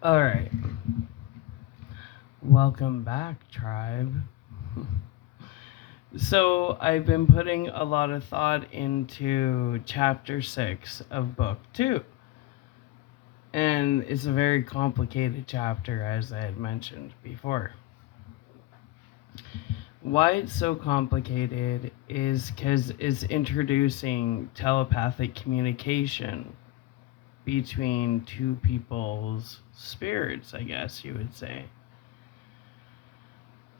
All right. Welcome back, tribe. So, I've been putting a lot of thought into chapter 6 of book 2. And it's a very complicated chapter, as I had mentioned before. Why it's so complicated is because it's introducing telepathic communication between two people's spirits, I guess you would say.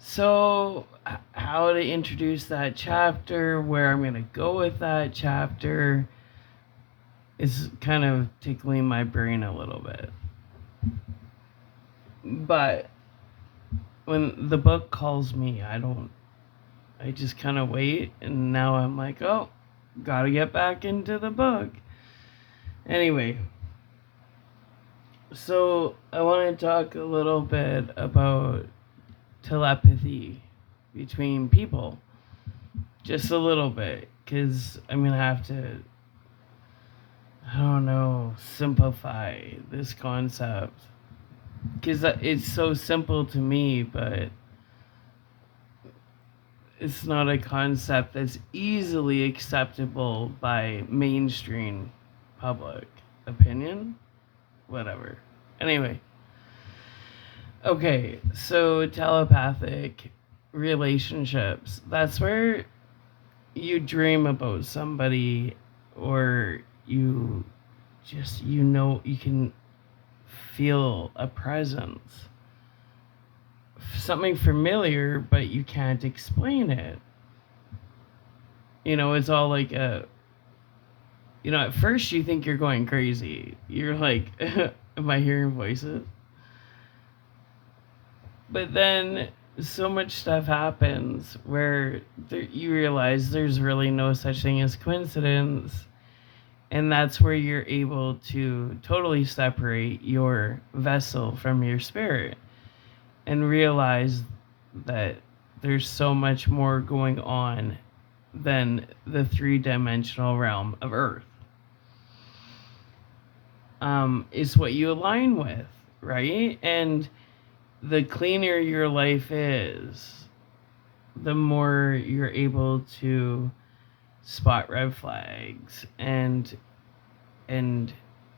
So, how to introduce that chapter, where I'm going to go with that chapter, is kind of tickling my brain a little bit. But when the book calls me, I just kind of wait, and now I'm like, oh, gotta get back into the book. Anyway, so I want to talk a little bit about telepathy between people. Just a little bit, because I'm going to have to, I don't know, simplify this concept. Because it's so simple to me, but it's not a concept that's easily acceptable by mainstream public opinion. Whatever. Anyway, okay, so telepathic relationships. That's where you dream about somebody, or you can feel a presence, something familiar, but you can't explain it. It's all like at first you think you're going crazy. You're like, am I hearing voices? But then so much stuff happens where you realize there's really no such thing as coincidence. And that's where you're able to totally separate your vessel from your spirit and realize that there's so much more going on than the three-dimensional realm of Earth. Is what you align with, right? And the cleaner your life is, the more you're able to spot red flags and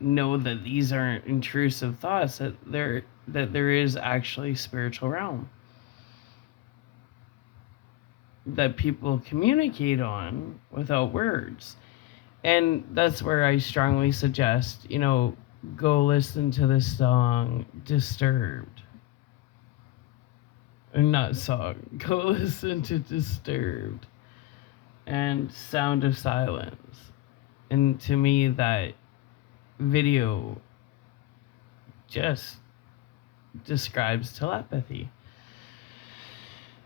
know that these aren't intrusive thoughts, that there is actually spiritual realm that people communicate on without words. And that's where I strongly suggest, go listen to the song Disturbed. Or not song. Go listen to Disturbed and Sound of Silence. And to me, that video just describes telepathy.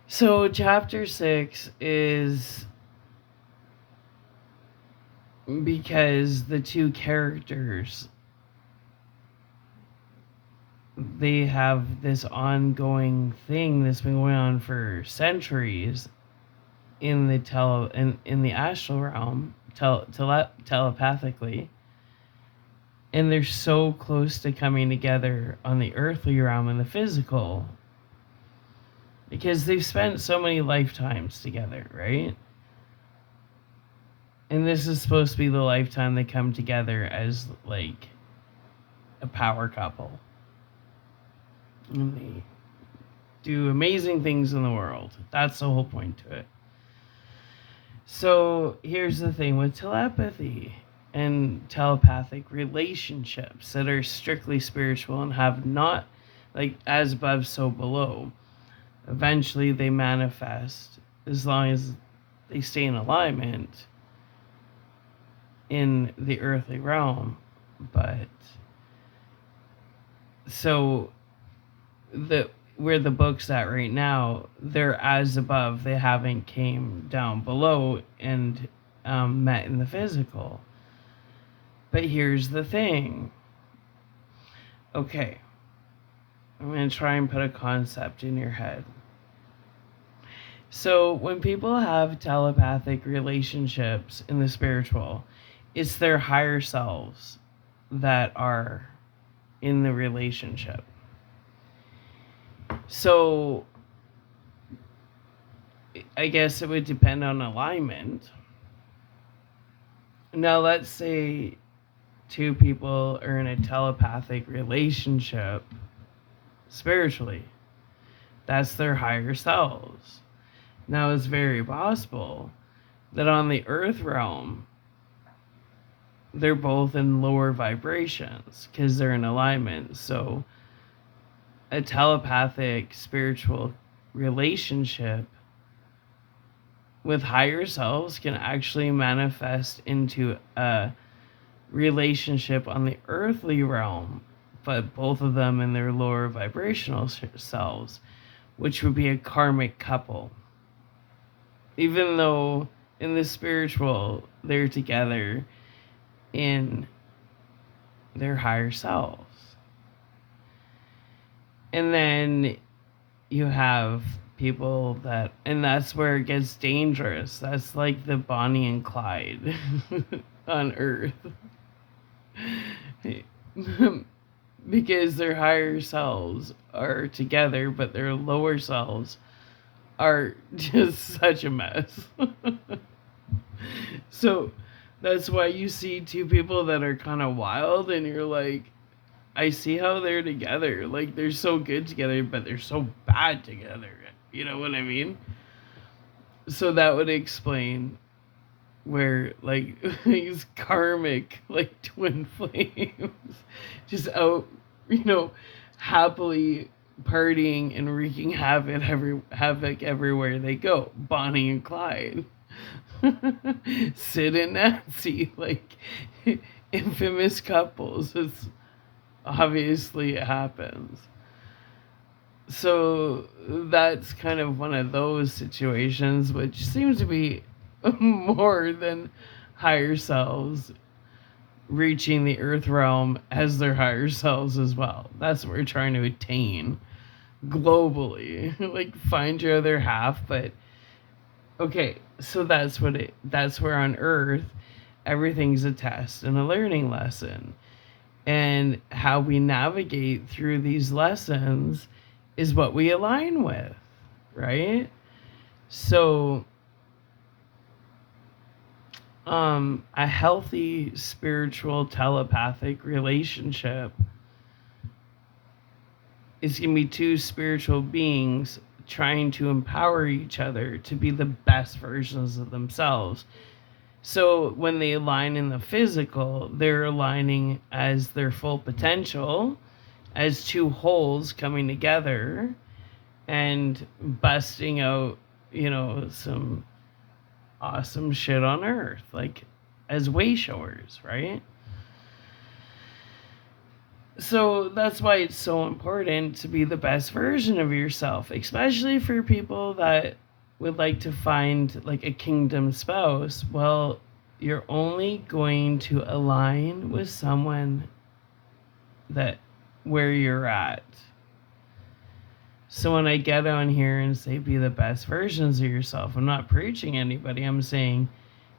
So, chapter 6 is because the two characters, they have this ongoing thing that's been going on for centuries in the astral realm, telepathically, and they're so close to coming together on the earthly realm and the physical, because they've spent so many lifetimes together, right? And this is supposed to be the lifetime they come together as like a power couple, and they do amazing things in the world. That's the whole point to it. So here's the thing with telepathy and telepathic relationships that are strictly spiritual and have not, like, as above, so below. Eventually they manifest as long as they stay in alignment in the earthly realm. But so the where the book's at right now, they're as above, they haven't came down below and met in the physical. But here's the thing. Okay, I'm going to try and put a concept in your head. So when people have telepathic relationships in the spiritual, it's their higher selves that are in the relationship. So I guess it would depend on alignment. Now, let's say two people are in a telepathic relationship spiritually. That's their higher selves. Now, it's very possible that on the earth realm, they're both in lower vibrations because they're in alignment. So, a telepathic spiritual relationship with higher selves can actually manifest into a relationship on the earthly realm, but both of them in their lower vibrational selves, which would be a karmic couple. Even though in the spiritual, they're together in their higher selves. And then you have people that, and that's where it gets dangerous. That's like the Bonnie and Clyde on Earth. Because their higher selves are together, but their lower selves are just such a mess. So that's why you see two people that are kind of wild, and you're like, I see how they're together. Like, they're so good together, but they're so bad together. You know what I mean? So that would explain where, like, these karmic, like, twin flames just out, happily partying and wreaking havoc everywhere they go. Bonnie and Clyde. Sid and Nancy, like, infamous couples. It's obviously it happens. So that's kind of one of those situations, which seems to be more than higher selves reaching the earth realm as their higher selves as well. That's what we're trying to attain globally. Like, find your other half. But okay, so that's where on earth everything's a test and a learning lesson. And how we navigate through these lessons is what we align with, right? So, a healthy spiritual telepathic relationship is going to be two spiritual beings trying to empower each other to be the best versions of themselves. So when they align in the physical, they're aligning as their full potential, as two wholes coming together and busting out, some awesome shit on earth, like as way showers, right? So that's why it's so important to be the best version of yourself, especially for people that would like to find like a kingdom spouse. Well, you're only going to align with someone that where you're at. So when I get on here and say be the best versions of yourself, I'm not preaching anybody. I'm saying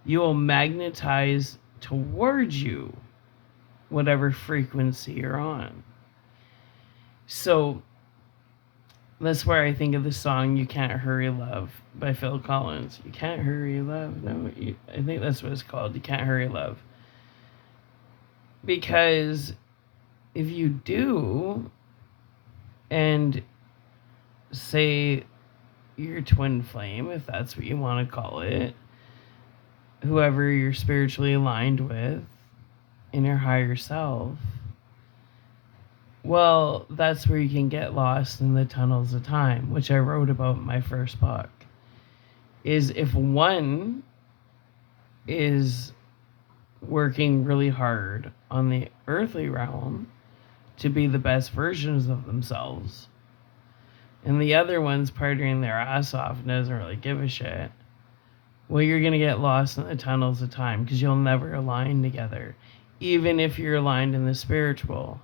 you will magnetize towards you whatever frequency you're on. So that's where I think of the song You Can't Hurry Love by Phil Collins. You can't hurry love. No, I think that's what it's called. You can't hurry love. Because if you do, and say your twin flame, if that's what you want to call it, whoever you're spiritually aligned with in your higher self, well, that's where you can get lost in the tunnels of time, which I wrote about in my first book. Is if one is working really hard on the earthly realm to be the best versions of themselves, and the other one's partying their ass off and doesn't really give a shit, well, you're going to get lost in the tunnels of time because you'll never align together, even if you're aligned in the spiritual.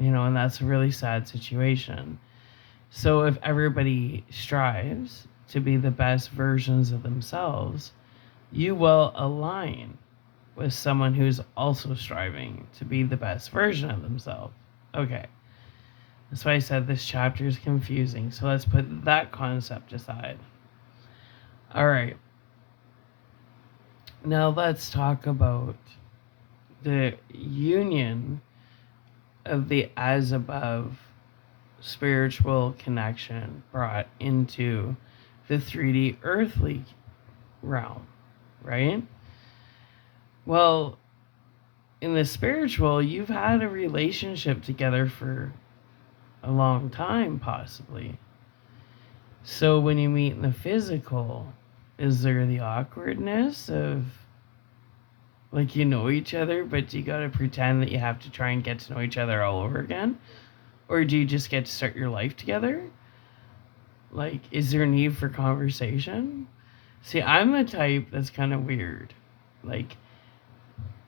And that's a really sad situation. So if everybody strives to be the best versions of themselves, you will align. with someone who's also striving to be the best version of themselves. Okay. That's why I said this chapter is confusing. So let's put that concept aside. All right. Now let's talk about the union of the as above spiritual connection brought into the 3D earthly realm, right? Well, in the spiritual, you've had a relationship together for a long time, possibly. So when you meet in the physical, is there the awkwardness of like you know each other, but you gotta pretend that you have to try and get to know each other all over again? Or do you just get to start your life together? Like, is there a need for conversation? See, I'm the type that's kind of weird. Like,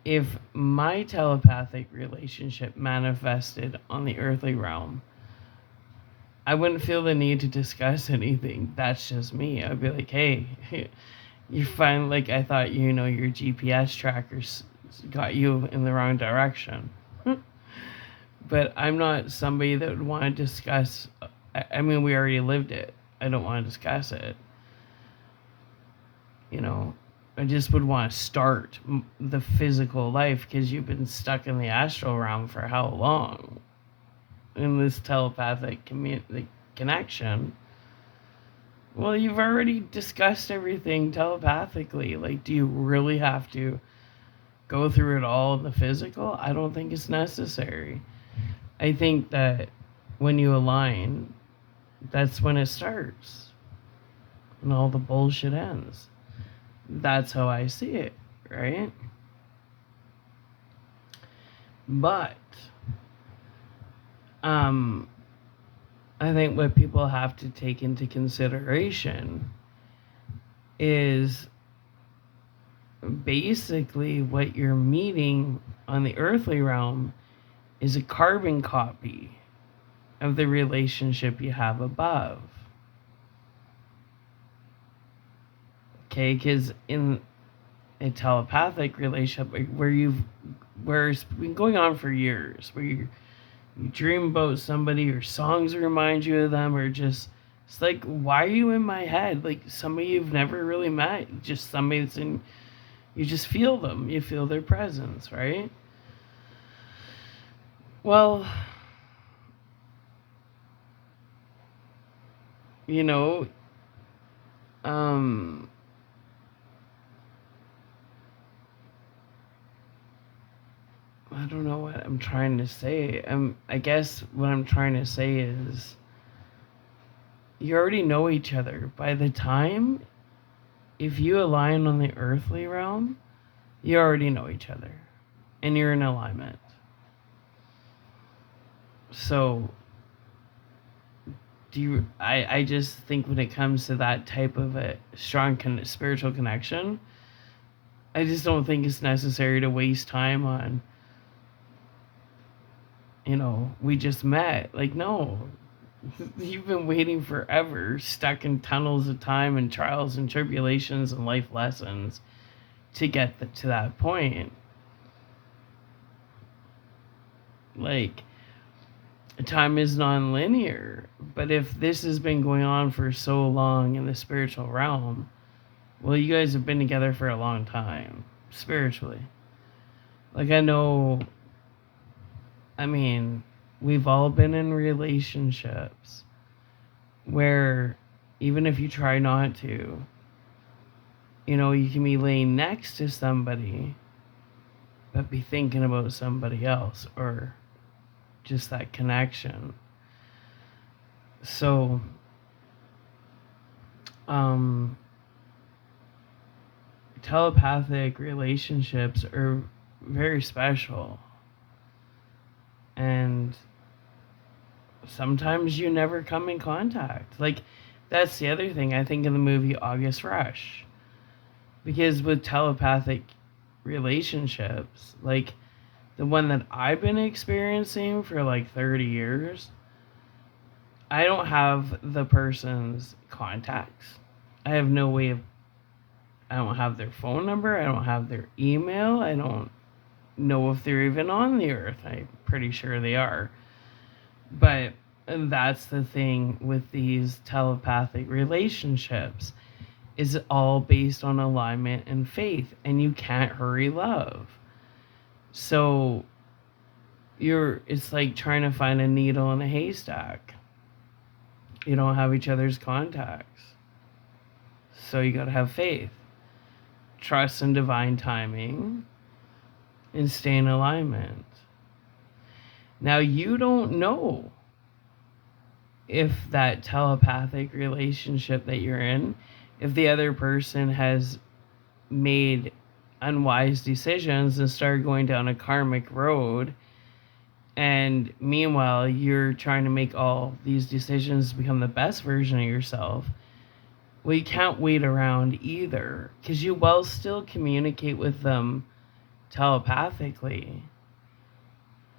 if my telepathic relationship manifested on the earthly realm, I wouldn't feel the need to discuss anything. That's just me. I'd be like, hey, you find like I thought your GPS trackers got you in the wrong direction. But I'm not somebody that would want to discuss. I mean, we already lived it. I don't want to discuss it. You know, I just would want to start the physical life because you've been stuck in the astral realm for how long? In this telepathic connection. Well, you've already discussed everything telepathically. Like, do you really have to go through it all in the physical? I don't think it's necessary. I think that when you align, that's when it starts and all the bullshit ends. That's how I see it, right? But I think what people have to take into consideration is basically what you're meeting on the earthly realm is a carbon copy of the relationship you have above. Okay, because in a telepathic relationship where it's been going on for years, where you dream about somebody or songs remind you of them, or just it's like, why are you in my head? Like somebody you've never really met, just somebody that's in, you just feel them, you feel their presence, right? Well, you know, I don't know what I'm trying to say. I guess what I'm trying to say is you already know each other. By the time, if you align on the earthly realm, you already know each other and you're in alignment. So, I just think when it comes to that type of a strong spiritual connection, I just don't think it's necessary to waste time on, we just met. Like, no, you've been waiting forever, stuck in tunnels of time and trials and tribulations and life lessons to get to that point. Like, time is non-linear, but if this has been going on for so long in the spiritual realm, well, you guys have been together for a long time, spiritually. Like, I mean, we've all been in relationships where even if you try not to, you can be laying next to somebody, but be thinking about somebody else, or just that connection. So, telepathic relationships are very special. And sometimes you never come in contact. Like, that's the other thing I think of the movie August Rush. Because with telepathic relationships, like the one that I've been experiencing for like 30 years, I don't have the person's contacts. I have no way of I don't have their phone number. I don't have their email. I don't know if they're even on the earth. I'm pretty sure they are. But that's the thing with these telepathic relationships, is all based on alignment and faith, and you can't hurry love. So it's like trying to find a needle in a haystack. You don't have each other's contacts. So you got to have faith, trust in divine timing, and stay in alignment. Now, you don't know if that telepathic relationship that you're in, if the other person has made unwise decisions and started going down a karmic road, and meanwhile you're trying to make all these decisions to become the best version of yourself. Well, you can't wait around either, because you will still communicate with them telepathically,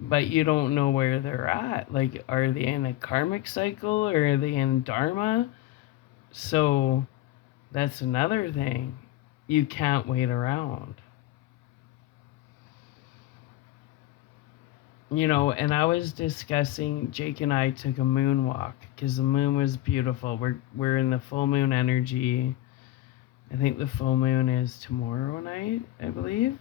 but you don't know where they're at. Like, are they in a karmic cycle, or are they in dharma? So that's another thing. You can't wait around. And I was discussing, Jake and I took a moonwalk because the moon was beautiful. We're in the full moon energy. I think the full moon is tomorrow night, I believe.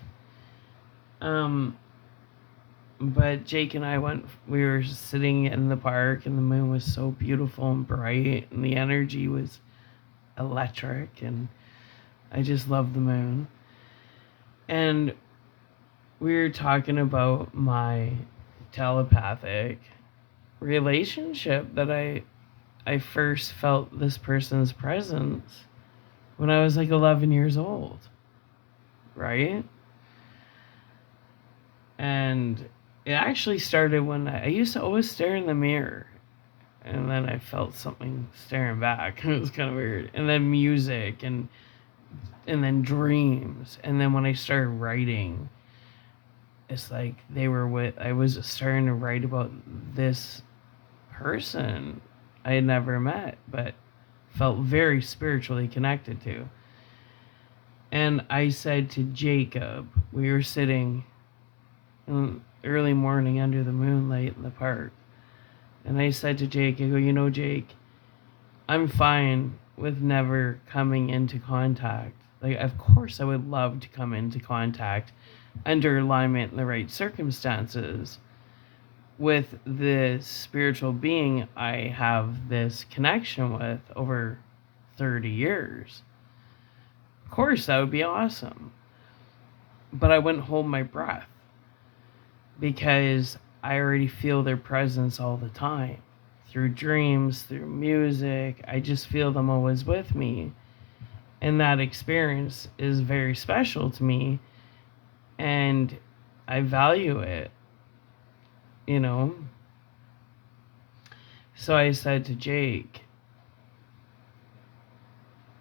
But Jake and I we were sitting in the park, and the moon was so beautiful and bright, and the energy was electric, and I just love the moon. And we were talking about my telepathic relationship, that I first felt this person's presence when I was like 11 years old, right? And it actually started when I used to always stare in the mirror, and then I felt something staring back. It was kind of weird. And then music, and then dreams, and then when I started writing, it's like I was starting to write about this person I had never met, but felt very spiritually connected to. And I said to Jacob, we were sitting in early morning under the moonlight in the park, and I said to Jake, I go, Jake, I'm fine with never coming into contact. Like, of course I would love to come into contact under alignment in the right circumstances with the spiritual being I have this connection with over 30 years. Of course, that would be awesome. But I wouldn't hold my breath, because I already feel their presence all the time. Through dreams, through music, I just feel them always with me. And that experience is very special to me, and I value it, you know? So I said to Jake,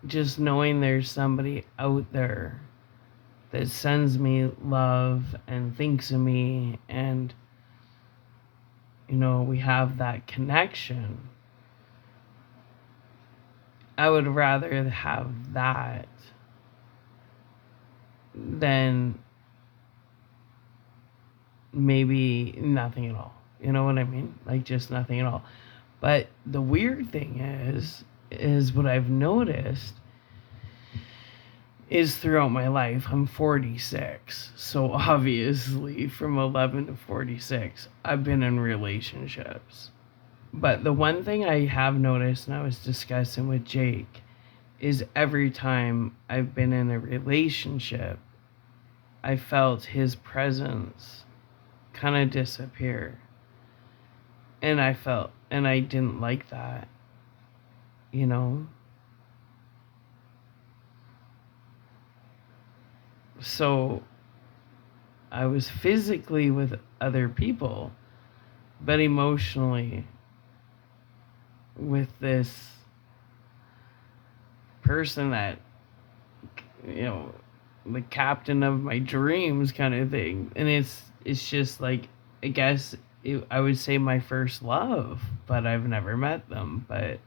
just knowing there's somebody out there that sends me love and thinks of me, and, we have that connection, I would rather have that than maybe nothing at all. You know what I mean? Like, just nothing at all. But the weird thing is what I've noticed is throughout my life, I'm 46. So obviously from 11 to 46, I've been in relationships. But the one thing I have noticed, and I was discussing with Jake, is every time I've been in a relationship, I felt his presence kind of disappear. And I didn't like that, you know? So I was physically with other people, but emotionally with this person that, the captain of my dreams kind of thing. And it's just like, I guess I would say my first love, but I've never met them. But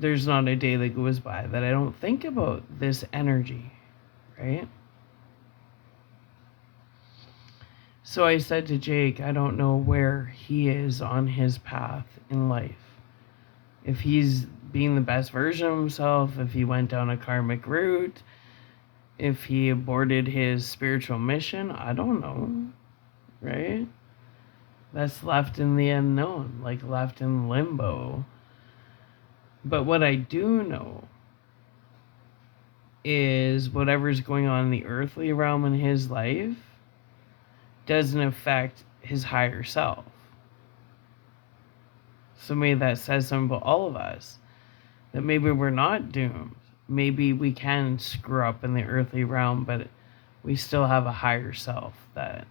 there's not a day that goes by that I don't think about this energy, right? So I said to Jake, I don't know where he is on his path in life. If he's being the best version of himself, if he went down a karmic route, if he aborted his spiritual mission, I don't know, right? That's left in the unknown, like left in limbo. But what I do know is whatever's going on in the earthly realm in his life doesn't affect his higher self. So maybe that says something about all of us, that maybe we're not doomed. Maybe we can screw up in the earthly realm, but we still have a higher self that,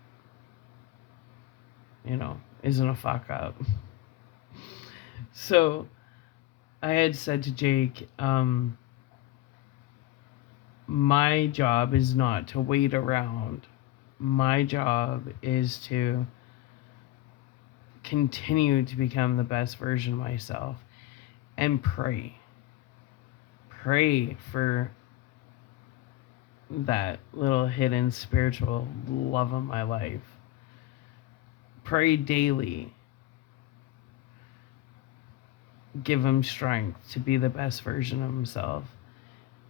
isn't a fuck up. So I had said to Jake, my job is not to wait around. My job is to continue to become the best version of myself and pray. Pray for that little hidden spiritual love of my life. Pray daily. Give him strength to be the best version of himself.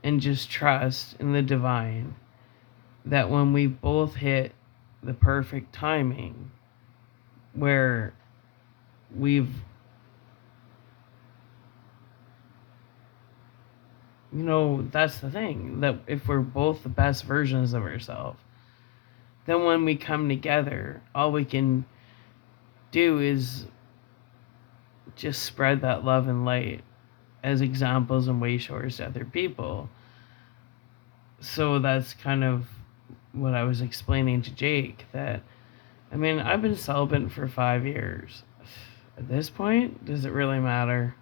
And just trust in the divine that when we both hit the perfect timing where we've that's the thing, that if we're both the best versions of ourselves, then when we come together, all we can do is just spread that love and light as examples and way showers to other people. So that's kind of what I was explaining to Jake, that I've been celibate for 5 years. At this point, does it really matter?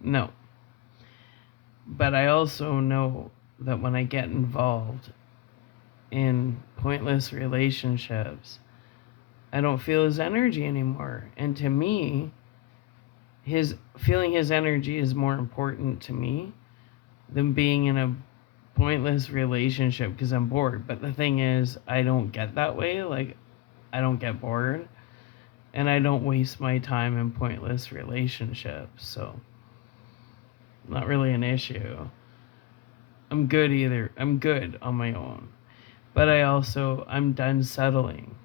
No. But I also know that when I get involved in pointless relationships, I don't feel his energy anymore. And to me, feeling his energy is more important to me than being in a pointless relationship because I'm bored. But the thing is, I don't get that way. Like, I don't get bored, and I don't waste my time in pointless relationships. So, not really an issue. I'm good on my own. But I'm done settling.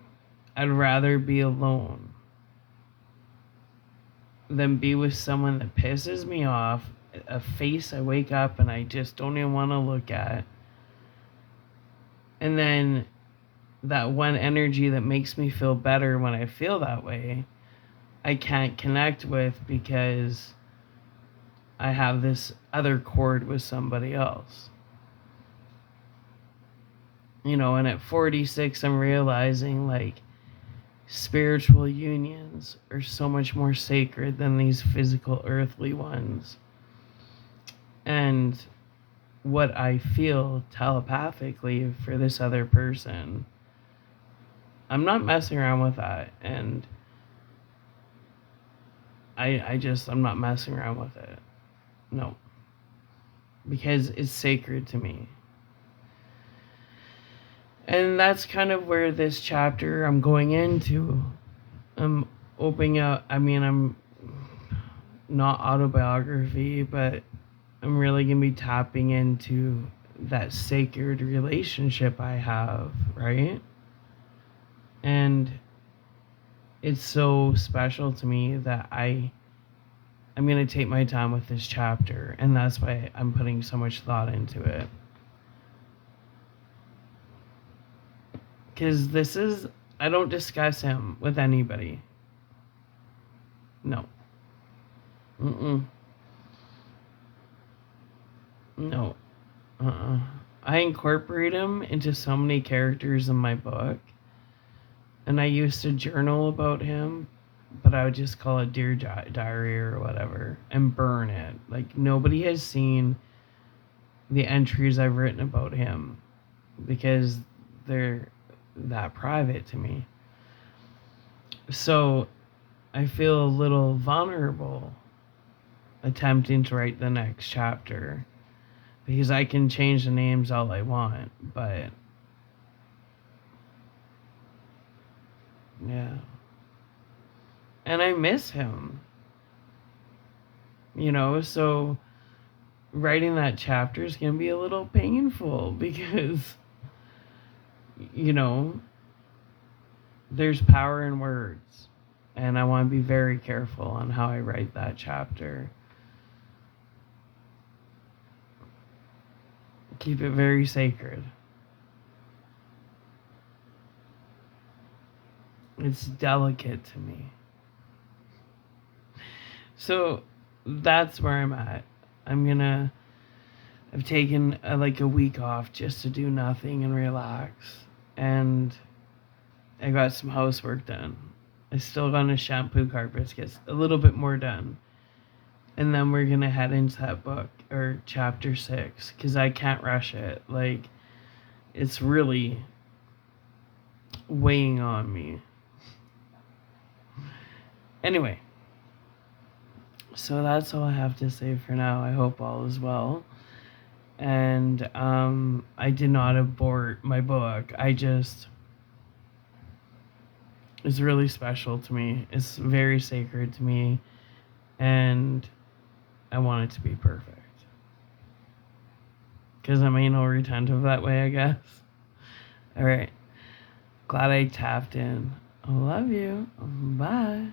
I'd rather be alone than be with someone that pisses me off, a face I wake up and I just don't even want to look at. And then that one energy that makes me feel better when I feel that way, I can't connect with because I have this other cord with somebody else. And at 46, I'm realizing, like, spiritual unions are so much more sacred than these physical earthly ones. And what I feel telepathically for this other person, I'm not messing around with that. And I'm not messing around with it. No. Because it's sacred to me. And that's kind of where this chapter I'm going into. I'm opening up. I'm not autobiography, but I'm really going to be tapping into that sacred relationship I have, right? And it's so special to me that I'm going to take my time with this chapter, and that's why I'm putting so much thought into it. Because I don't discuss him with anybody. No. No. I incorporate him into so many characters in my book. And I used to journal about him, but I would just call it Dear Diary or whatever, and burn it. Like, nobody has seen the entries I've written about him because they're that private to me. So I feel a little vulnerable attempting to write the next chapter, because I can change the names all I want, but yeah. And I miss him, so writing that chapter is going to be a little painful because, you know, there's power in words. And I want to be very careful on how I write that chapter. Keep it very sacred. It's delicate to me. So that's where I'm at. I've taken like a week off just to do nothing and relax. And I got some housework done. I still got to shampoo carpets, get a little bit more done. And then we're going to head into that book, or chapter 6, because I can't rush it. Like, it's really weighing on me. Anyway, so that's all I have to say for now. I hope all is well. And I did not abort my book. It's really special to me. It's very sacred to me. And I want it to be perfect. Because I'm anal retentive that way, I guess. Alright. Glad I tapped in. I love you. Bye.